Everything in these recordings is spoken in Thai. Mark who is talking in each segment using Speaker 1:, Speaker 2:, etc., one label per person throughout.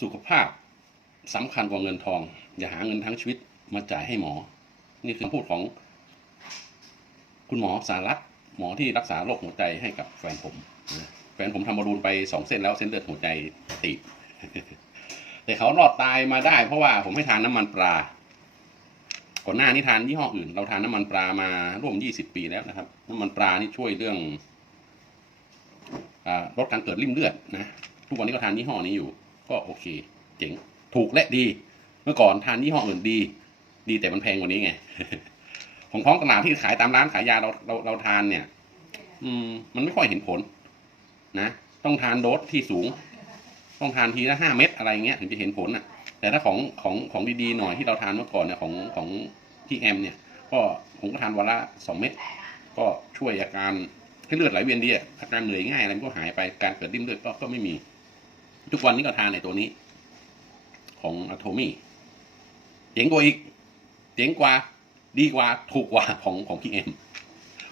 Speaker 1: สุขภาพสำคัญกว่าเงินทอง อย่าหาเงินทั้งชีวิตมาจ่ายให้หมอ นี่คือคำพูดของ คุณหมอสารัตหมอที่รักษาโรคหัวใจให้กับแฟนผมแฟนผมทำบอลลูนไปสองเส้นแล้วเส้นเลือดหัวใจตีบแต่เขารอดตายมาได้ เพราะว่าผมให้ทานน้ำมันปลาก่อนหน้านี้ทานยี่ห้ออื่น เราทานน้ำมันปลามาร่วมยี่สิบปีแล้วนะครับ น้ำมันปลานี่ช่วยเรื่องอลดการเกิดริ่มเลือดนะทุกวันนี้ก็ทานยี่ห้อนี้อยู่ ก็โอเค เจ๋ง ถูกและดี เมื่อก่อนทานยี่ห้ออื่นดี ดีแต่มันแพงกว่านี้ไง ของท้องตลาดที่ขายตามร้านขายยาเราเราเราทานเนี่ย อืม มันไม่ค่อยเห็นผล นะ ต้องทานโดสที่สูง ต้องทานทีละห้าเม็ดอะไรเงี้ยถึงจะเห็นผลอะ แต่ถ้าของของของดีๆหน่อยที่เราทานเมื่อก่อนเนี่ยของของที่แอมเนี่ย ก็ผมก็ทานวันละสองเม็ดก็ช่วยอาการให้เลือดไหลเวียนดีอาการเหนื่อยง่ายอะไรมันก็หายไปการเกิดริ่มเลือดก็ก็ไม่มี ทุกวันนี้ก็ทานในตัวนี้ ของอะโทมี่เจ๋งกว่าอีกเจ๋งกว่า ดีกว่าถูกกว่าของของพี่เอ็ม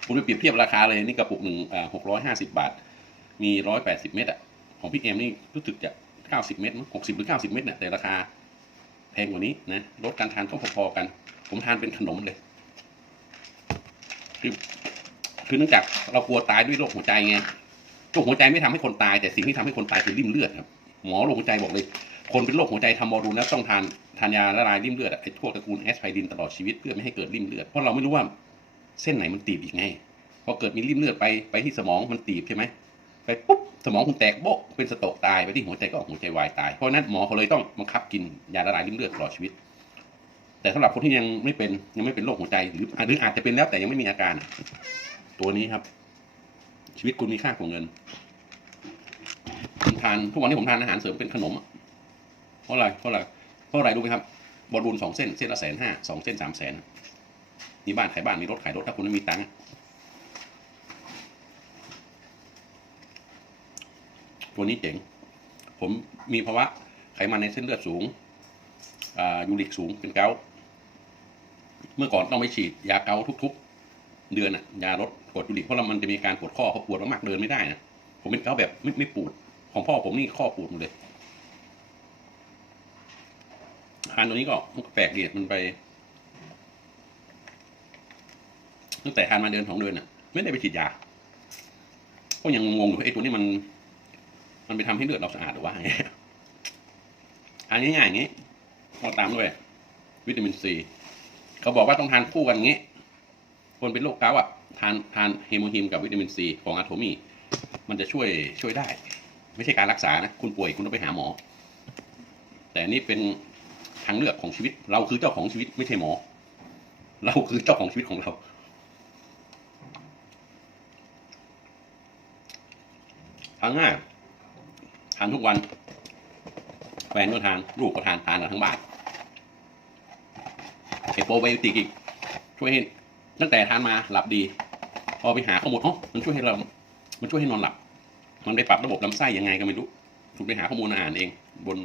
Speaker 1: คุณไปเปรียบเทียบราคาเลยนี่กระปุกหนึ่งหกร้อยห้าสิบาท มีร้อยแปดสิบเม็ดอะของพี่เอ็มนี่รู้สึกจะเก้าสิบเม็ดหกสิบหรือเก้าสิบเม็ดเนี่ยแต่ราคาแพงกว่านี้นะลดการทานก็พอๆกัน ผมทานเป็นขนมเลย คือคือเนื่องจากเรากลัวตายด้วยโรคหัวใจไงโรคหัวใจไม่ทำให้คนตาย แต่สิ่งที่ทำให้คนตายคือริ่มเลือดครับ หมอโรคหัวใจบอกเลย คนเป็นโรคหัวใจทำบอลลูนแล้วต้องทานทานยาละลายริ่มเลือดไอ้พวกตระกูลแอสไพรินตลอดชีวิตเพื่อไม่ให้เกิดริ่มเลือดเพราะเราไม่รู้ว่าเส้นไหนมันตีบอีกไงพอเกิดมีริ่มเลือดไปไปที่สมองมันตีบใช่ไหมไปปุ๊บสมองคุณแตกโบ๊ะเป็นสโตกตายไปที่หัวใจก็หัวใจวายตายเพราะนั้นหมอเขาเลยต้องบังคับกินยาละลายริ่มเลือดตลอดชีวิต แต่สำหรับคนที่ยังไม่เป็นยังไม่เป็นโรคหัวใจหรือหรืออาจจะเป็นแล้วแต่ยังไม่มีอาการ ตัวนี้ครับ ชีวิตคุณมีค่ากว่าเงิน ทานทุกวันนี้ผมทานอาหารเสริมเป็นขนมเพราะอะไรเพราะอะไรเพราะอะไรรู้ไหมครับบอลลูนสองเส้นเส้นละแสนห้าสองเส้นสามแสนมีบ้านขายบ้านมีรถขายรถถ้าคุณไม่มีตังค์ตัวนี้เจ๋งผมมีภาวะไขมันในเส้นเลือดสูงอ่ายูริกสูงเป็นเกาเมื่อก่อนต้องไปฉีดยาเกาทุกๆ เดือนอะยาลดกรดยูริกเพราะเรามันจะมีการปวดข้อเขาปวดมากๆเดินไม่ได้นะผมเป็นเกาแบบไม่ไม่ปวด ของพ่อผมนี่ข้อปวดหมดเลยทานตัวนี้ก็แปลกเดีมันไป ตั้งแต่ทานมาเดือนสองเดือนอะไม่ได้ไปฉีดยา ก็ยังงงอยู่ไอ้ตัวนี้มัน มันไปทำให้เลือดเราสะอาดหรือว่าไงทานง่ายๆอย่างนี้เราตามด้วย วิตามินซีเขาบอกว่าต้องทานคู่กันอย่างนี้ คนเป็นโรคเกาต์อะทานทานเฮโมฮีมกับวิตามินซีของอะโทมี่มันจะช่วยช่วยได้ ไม่ใช่การรักษานะคุณป่วยคุณต้องไปหาหมอ แต่นี่เป็นทางเลือกของชีวิต เราคือเจ้าของชีวิตไม่ใช่หมอ เราคือเจ้าของชีวิตของเรา ทานง่ายทานทุกวันแฟนก็ทานลูกก็ทานทานทั้งบ้านไอโปรไบโอติกอีกช่วยให้ตั้งแต่ทานมาหลับดี พอไปหาข้อมูลอ๋อมันช่วยให้เรา มันช่วยให้นอนหลับ มันไปปรับระบบลำไส้ยังไงก็ไม่รู้ถูกไปหาข้อมูลมาอ่านเอง บน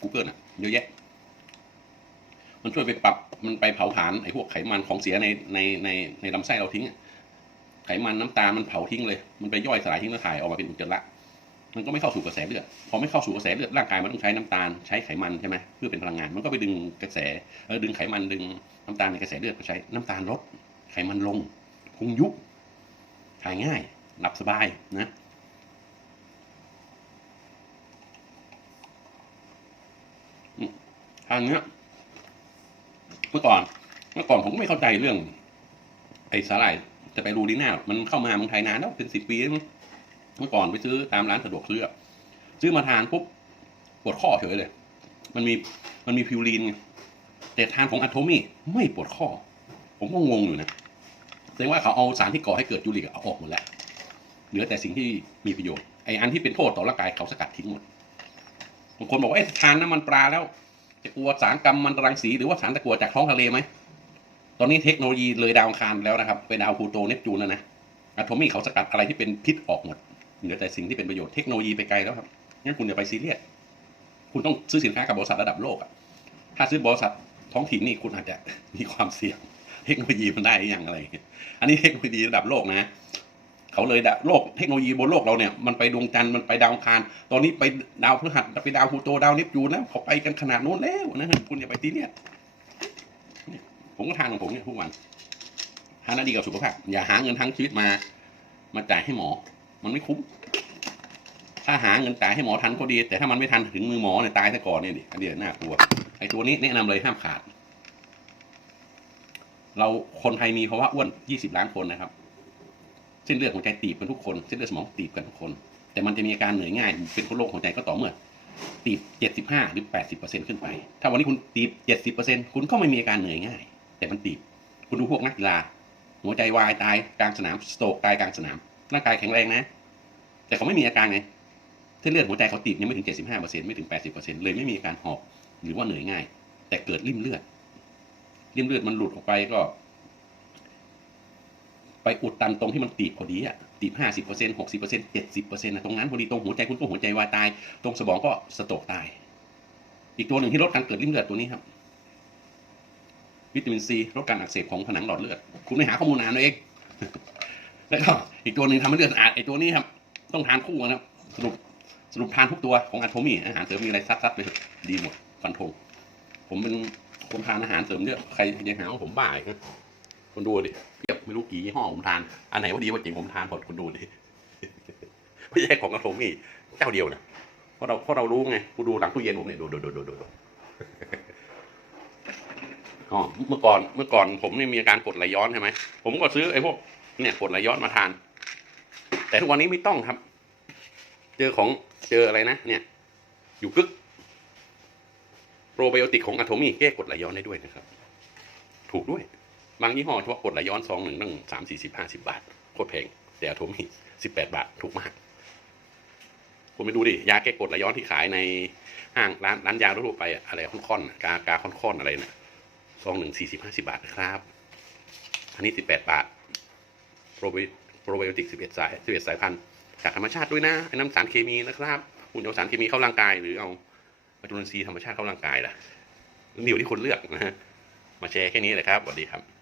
Speaker 1: Google อะ เยอะแยะ มันช่วยไปปรับมันไปเผาผลาญไอ้พวกไขมันของเสียในในในในลำไส้เราทิ้งไขมันน้ำตาลมันเผาทิ้งเลย มันไปย่อยสลายทิ้งแล้วถ่ายออกมาเป็นอุจจาระ มันก็ไม่เข้าสู่กระแสเลือด พอไม่เข้าสู่กระแสเลือดร่างกายมันต้องใช้น้ำตาลใช้ไขมันใช่ไหมเพื่อเป็นพลังงาน มันก็ไปดึงกระแสเออดึงไขมันดึงน้ำตาลในกระแสเลือดไปใช้น้ำตาลลดไขมันลงพุงยุบถ่ายง่าย หลับสบายนะอืม ทางเนี้ยเมื่อก่อน เมื่อก่อนผมก็ไม่เข้าใจเรื่อง ไอ้สาหร่ายจะไปรูดีน่ามันเข้ามาเมืองไทยนานแล้วเป็นสิบปีเมื่อก่อนไปซื้อตามร้านสะดวกซื้อซื้อมาทานปุ๊บปวดข้อเฉยเลย มันมีมันมีพิวรีนไงแต่ทานของอะโทมี่ไม่ปวดข้อ ผมก็งงอยู่นะแสดงว่าเขาเอาสารที่ก่อให้เกิดยูริกเอาออกหมดแล้วเหลือแต่สิ่งที่มีประโยชน์ไออันที่เป็นโทษต่อร่างกายเขาสกัดทิ้งหมดบางคนบอกว่าเอ๊ะทานน้ำมันปลาแล้ว จะกลัวสารกำมันตรังสีหรือว่าสารตะกั่วจากท้องทะเลไหม ตอนนี้เทคโนโลยีเลยดาวอังคารแล้วนะครับไปดาวพลูโตเนปจูนแล้วนะอะโทมี่เขาสกัดอะไรที่เป็นพิษออกหมด เหลือแต่สิ่งที่เป็นประโยชน์เทคโนโลยีไปไกลแล้วครับ งั้นคุณอย่าไปซีเรียส คุณต้องซื้อสินค้ากับบริษัทระดับโลกอะถ้าซื้อบริษัทท้องถิ่นนี่คุณอาจจะมีความเสี่ยง เทคโนโลยีมันได้อย่างเงี้ยอันนี้เทคโนโลยีระดับโลกนะ เขาเลยดะโลกเทคโนโลยีบนโลกเราเนี่ยมันไปดวงจันทร์มันไปดาวอังคาร ตอนนี้ไปดาวพฤหัสไปดาวพูโตดาวเนปจูนแล้วเขาไปกันขนาดโน้นแล้วนะคุณอย่าไปตีเนี่ยเนี่ยผมก็ทานของผมเนี่ยทุกวันทานแล้วดีกับสุขภาพ อย่าหาเงินทั้งชีวิตมา มาจ่ายให้หมอ มันไม่คุ้ม ถ้าหาเงินจ่ายให้หมอทันก็ดี แต่ถ้ามันไม่ทันถึงมือหมอเนี่ยตายซะก่อนเนี่ยดิอันเดียวน่ากลัว ไอ้ตัวนี้แนะนำเลยห้ามขาด เราคนไทยมีภาวะอ้วน20ล้านคนนะครับ เส้นเลือดหัวใจตีบกันทุกคนเส้นเลือดสมองตีบกันทุกคน แต่มันจะมีอาการเหนื่อยง่าย เป็นโรคหัวใจก็ต่อเมื่อตีบ75หรือ80%ขึ้นไป ถ้าวันนี้คุณตีบ70%คุณก็ไม่มีอาการเหนื่อยง่าย แต่มันตีบ คุณดูพวกนักกีฬา หัวใจวายตายกลางสนามสโตกตายกลางสนามร่างกายแข็งแรงนะ แต่เขาไม่มีอาการไงเส้นเลือดหัวใจเขาตีบยังไม่ถึง75%ไม่ถึง80%เลยไม่มีอาการหอบหรือว่าเหนื่อยง่าย แต่เกิดริ่มเลือดริ่มเลือดมันหลุดออกไปก็ ไปอุดตันตรงที่มันตีบพอดีอะตีบห้าสิบเปอร์เซ็นต์หกสิบเปอร์เซ็นต์เจ็ดสิบเปอร์เซ็นต์นะตรงนั้นพอดีตรงหัวใจคุณก็หัวใจวายตาย ตรงสมองก็สโตรกตาย อีกตัวหนึ่งที่ลดการเกิดริ่มเลือดตัวนี้ครับ วิตามินซีลดการอักเสบของผนังหลอดเลือด คุณไปหาข้อมูลอ่านเอาเองแล้วก็อีกตัวหนึ่งทำให้เลือดสะอาดไอ้ตัวนี้ครับ ต้องทานคู่กันครับสรุปสรุปทานทุกตัวของอะโทมี่อาหารเสริมมีอะไรซัดๆไปดีหมดฟันธงผมเป็นคนทานอาหารเสริมเยอะใครยังหาว่าผมบ้าอีกนะ คนดูดิเทียบไม่รู้กี่ยี่ห้อผมทาน อันไหนว่าดีว่าจริงผมทานหมดคุณดูดิไม่ใช่ของอะโทมี่เจ้าเดียวนะเพราะเราเพราะเรารู้ไงกูดูหลังตู้เย็นผมเนี่ยดูดูดูดูดูดูอ๋อเมื่อก่อนเมื่อก่อนผมเนี่ยมีอาการกดไหลย้อนใช่ไหมผมก็ซื้อไอ้พวกเนี่ยกดไหลย้อนมาทาน แต่ทุกวันนี้ไม่ต้องครับ เจอของเจออะไรนะ เนี่ย อยู่กึกโปรไบโอติกของอะโทมี่แก้กดไหลย้อนได้ด้วยนะครับ ถูกด้วย บางยี่ห้อเฉพาะกดไหลย้อนซองหนึ่งตั้งสามสี่สิบห้าสิบาทโคตรแพงแต่อโทมี่สิบแปดบาทถูกมาก คุณไปดูดิยาแก้กดไหลย้อนที่ขายในห้างร้านร้านยาทั่วไปอะไรค่อนๆอะกากาค่อนๆอะไรเนี่ยซองหนึ่งสี่สิบห้าสิบาทนะครับ อันนี้สิบแปดบาทโปรไบโปรไบโอติกสิบเอ็ดสายสิบเอ็ดสายพันธุ์จากธรรมชาติด้วยนะไอ้น้ำสารเคมีนะครับคุณเอาสารเคมีเข้าร่างกาย หรือเอาจุลินทรีย์ธรรมชาติเข้าร่างกายล่ะมันอยู่ที่คนเลือกนะฮะมาแชร์แค่นี้เลยครับสวัสดีครับ